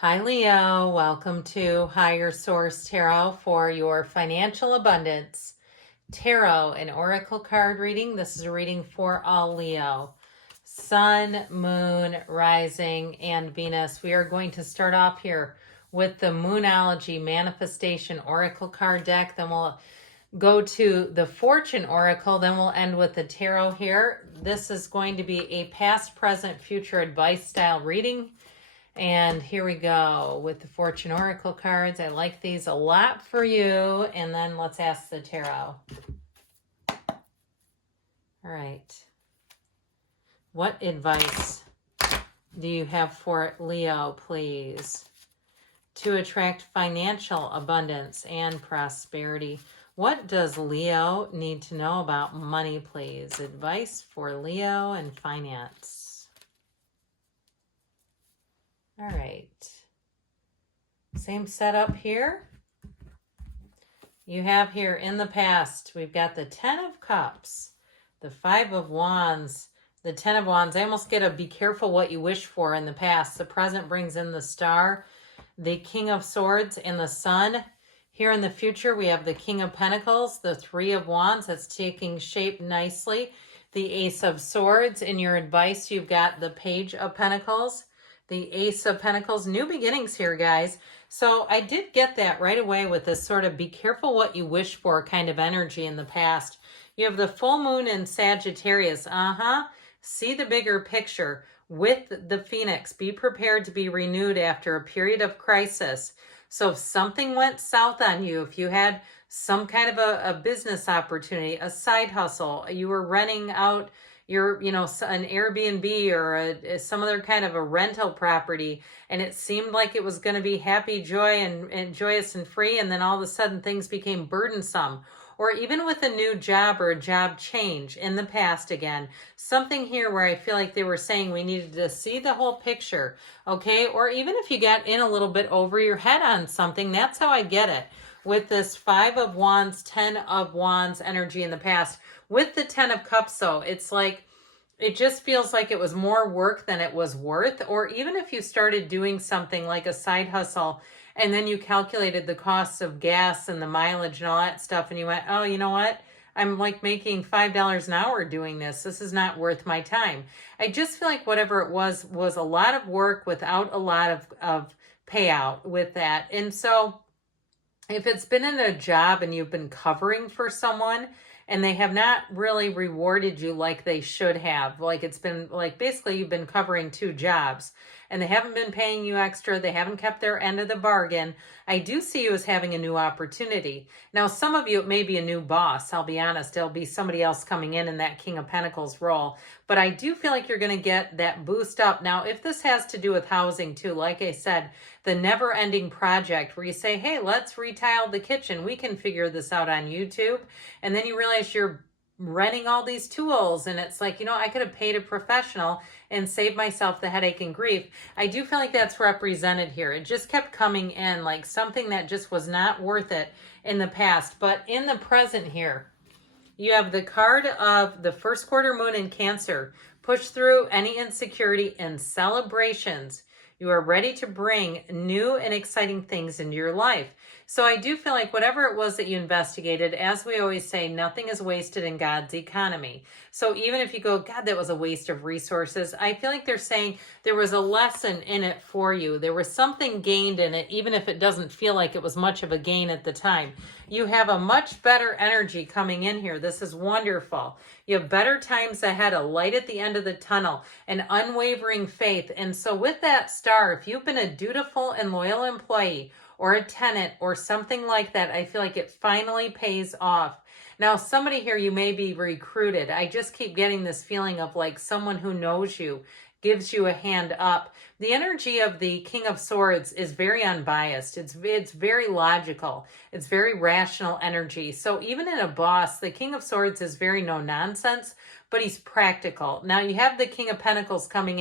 Hi, Leo. Welcome to Higher Source Tarot for your financial abundance tarot and oracle card reading. This is a reading for all Leo. Sun, moon, rising, and Venus. We are going to start off here with the Moonology Manifestation Oracle card deck. Then we'll go to the Fortune Oracle. Then we'll end with the tarot here. This is going to be a past, present, future advice style reading. And here we go with the Fortune Oracle cards. I like these a lot for you. And then let's ask the tarot. All right. What advice do you have for Leo, please, to attract financial abundance and prosperity? What does Leo need to know about money, please? Advice for Leo and finance. All right. Same setup here. You have here in the past, we've got the 10 of Cups, the 5 of Wands, the 10 of Wands. I almost get a be careful what you wish for in the past. The present brings in the Star, the King of Swords, and the Sun. Here in the future, we have the King of Pentacles, the 3 of Wands. That's taking shape nicely. The Ace of Swords. In your advice, you've got the Page of Pentacles, the Ace of Pentacles. New beginnings here, guys. So I did get that right away with this sort of be careful what you wish for kind of energy in the past. You have the full moon in Sagittarius. See the bigger picture with the Phoenix. Be prepared to be renewed after a period of crisis. So if something went south on you, if you had some kind of a business opportunity, a side hustle, you were renting out your, an Airbnb or some other kind of a rental property, and it seemed like it was going to be happy, joy, and joyous and free, and then all of a sudden things became burdensome. Or even with a new job or a job change in the past again, something here where I feel like they were saying we needed to see the whole picture, okay? Or even if you got in a little bit over your head on something, that's how I get it. With this 5 of Wands, 10 of Wands energy in the past. With the 10 of Cups, though, it's like, it just feels like it was more work than it was worth. Or even if you started doing something like a side hustle and then you calculated the costs of gas and the mileage and all that stuff, and you went, oh, you know what? I'm like making $5 an hour doing this. This is not worth my time. I just feel like whatever it was a lot of work without a lot of payout with that. And so if it's been in a job and you've been covering for someone and they have not really rewarded you like they should have, like it's been like basically you've been covering 2 jobs and they haven't been paying you extra, they haven't kept their end of the bargain, I do see you as having a new opportunity. Now, some of you, it may be a new boss, I'll be honest. It'll be somebody else coming in that King of Pentacles role. But I do feel like you're going to get that boost up. Now, if this has to do with housing too, like I said, the never-ending project where you say, hey, let's retile the kitchen. We can figure this out on YouTube. And then you realize you're renting all these tools and it's like, I could have paid a professional and saved myself the headache and grief. I do feel like that's represented here. It just kept coming in like something that just was not worth it in the past. But in the present here, you have the card of the first quarter moon in Cancer. Push through any insecurity and celebrations. You are ready to bring new and exciting things into your life. So I do feel like whatever it was that you investigated, as we always say, nothing is wasted in God's economy. So even if you go, God, that was a waste of resources, I feel like they're saying there was a lesson in it for you. There was something gained in it, even if it doesn't feel like it was much of a gain at the time. You have a much better energy coming in here. This is wonderful. You have better times ahead, a light at the end of the tunnel, an unwavering faith. And so with that Star, if you've been a dutiful and loyal employee or a tenant or something like that, I feel like it finally pays off. Now, somebody here, you may be recruited. I just keep getting this feeling of like someone who knows you, gives you a hand up. The energy of the King of Swords is very unbiased. It's very logical. It's very rational energy. So even in a boss, the King of Swords is very no nonsense, but he's practical. Now you have the King of Pentacles coming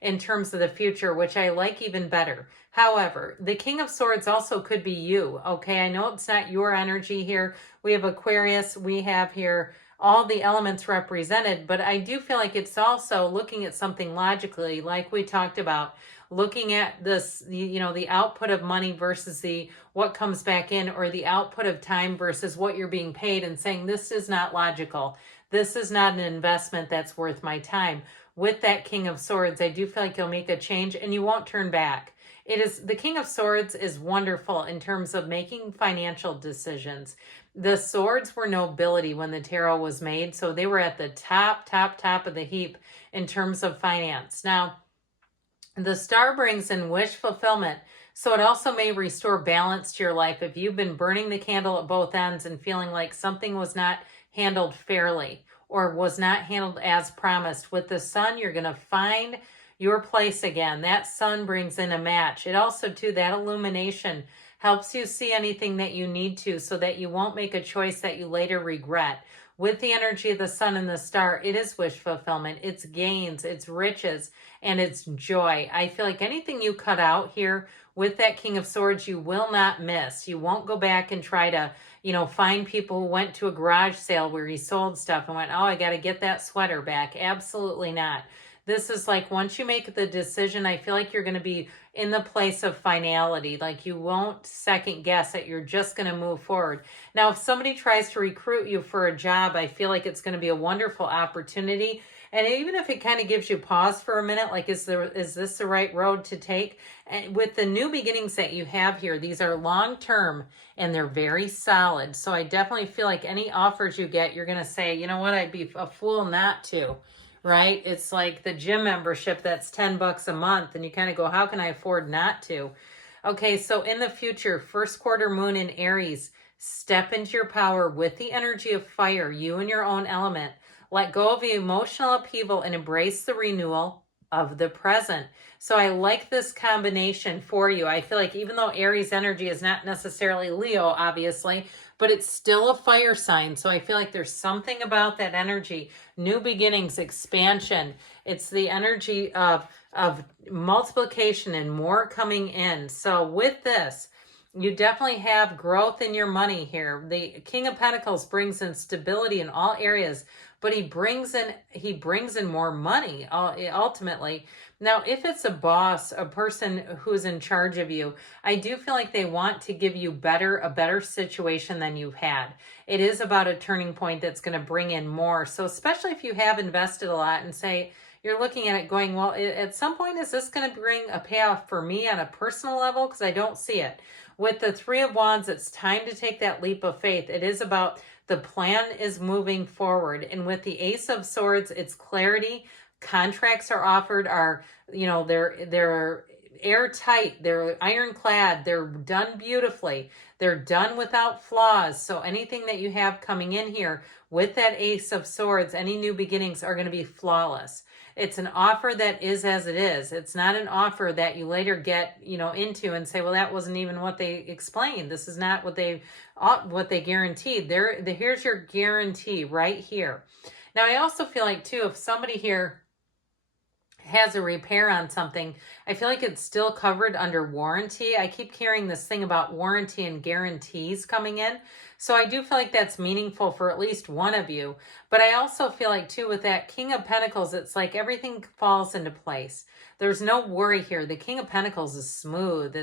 in terms of the future, which I like even better. However, the King of Swords also could be you, okay? I know it's not your energy here. We have Aquarius. We have here all the elements represented, but I do feel like it's also looking at something logically, like we talked about. looking at this, you know, the output of money versus the what comes back in, or the output of time versus what you're being paid, and saying this is not logical. This is not an investment that's worth my time. With that King of Swords, I do feel like you'll make a change and you won't turn back. It is, the King of Swords is wonderful in terms of making financial decisions. The swords were nobility when the tarot was made, so they were at the top of the heap in terms of finance. Now, the star brings in wish fulfillment, so it also may restore balance to your life if you've been burning the candle at both ends and feeling like something was not handled fairly or was not handled as promised. With the sun, you're going to find your place again. That sun brings in a match. It also, too, that illumination helps you see anything that you need to, so that you won't make a choice that you later regret. With the energy of the sun and the star, it is wish fulfillment, it's gains, it's riches, and it's joy. I feel like anything you cut out here with that King of Swords, you will not miss. You won't go back and try to, you know, find people who went to a garage sale where he sold stuff and went, oh, I got to get that sweater back. Absolutely not. This is like, once you make the decision, I feel like you're going to be in the place of finality. Like, you won't second guess it. You're just going to move forward. Now, if somebody tries to recruit you for a job, I feel like it's going to be a wonderful opportunity. And even if it kind of gives you pause for a minute, like, is this the right road to take? And with the new beginnings that you have here, these are long-term and they're very solid. So I definitely feel like any offers you get, you're going to say, you know what, I'd be a fool not to. Right? It's like the gym membership that's $10 a month, and you kind of go, how can I afford not to? Okay, so in the future, first quarter moon in Aries, step into your power with the energy of fire, you and your own element. Let go of the emotional upheaval and embrace the renewal of the present. So I like this combination for you. I feel like even though Aries energy is not necessarily Leo, obviously, but it's still a fire sign. So I feel like there's something about that energy, new beginnings, expansion. It's the energy of multiplication and more coming in. So with this, you definitely have growth in your money here. The King of Pentacles brings in stability in all areas, but he brings in more money ultimately. Now, if it's a boss, a person who's in charge of you, I do feel like they want to give you a better situation than you've had. It is about a turning point that's going to bring in more. So especially if you have invested a lot and say, you're looking at it going, well, at some point, is this going to bring a payoff for me on a personal level? Because I don't see it. With the Three of Wands, it's time to take that leap of faith. It is about the plan is moving forward. And with the Ace of Swords, it's clarity. Contracts are offered, they're airtight, they're ironclad, they're done beautifully, they're done without flaws. So anything that you have coming in here with that Ace of Swords, any new beginnings are going to be flawless. It's an offer that is as it is. It's not an offer that you later get, into and say, well, that wasn't even what they explained. This is not what they guaranteed. Here's your guarantee right here. Now, I also feel like, too, if somebody here has a repair on something, I feel like it's still covered under warranty. I keep hearing this thing about warranty and guarantees coming in. So I do feel like that's meaningful for at least one of you. But I also feel like, too, with that King of Pentacles, it's like everything falls into place. There's no worry here. The King of Pentacles is smooth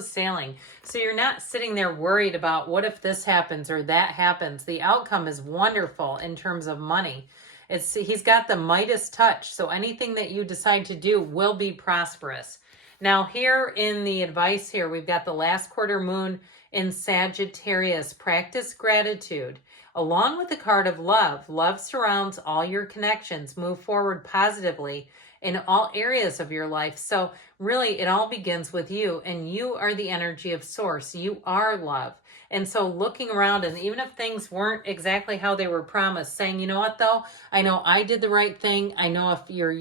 sailing. So you're not sitting there worried about what if this happens or that happens. The outcome is wonderful in terms of money. He's got the Midas touch, so anything that you decide to do will be prosperous. Now, here in the advice here, we've got the last quarter moon in Sagittarius. Practice gratitude. Along with the card of love, love surrounds all your connections. Move forward positively in all areas of your life. So really, it all begins with you, and you are the energy of source. You are love. And so looking around, and even if things weren't exactly how they were promised, saying, you know what, though, I know I did the right thing. I know if you're,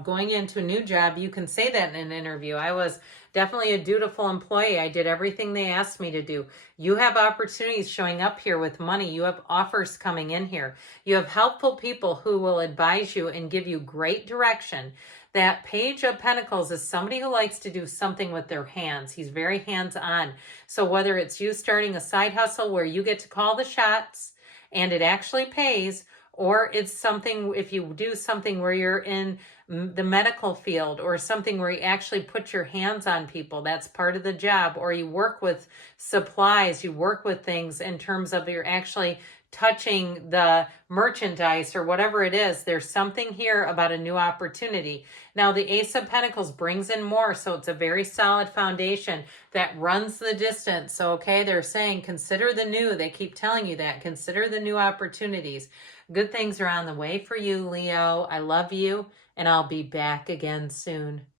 going into a new job, you can say that in an interview. I was definitely a dutiful employee. I did everything they asked me to do. You have opportunities showing up here with money. You have offers coming in here. You have helpful people who will advise you and give you great direction. That Page of Pentacles is somebody who likes to do something with their hands. He's very hands-on. So whether it's you starting a side hustle where you get to call the shots and it actually pays, or it's something, if you do something where you're in the medical field or something where you actually put your hands on people. That's part of the job. Or you work with supplies, you work with things in terms of you're actually touching the merchandise or whatever it is. There's something here about a new opportunity. Now the Ace of Pentacles brings in more, so it's a very solid foundation that runs the distance. So okay, they're saying consider the new. They keep telling you that. Consider the new opportunities. Good things are on the way for you, Leo. I love you, and I'll be back again soon.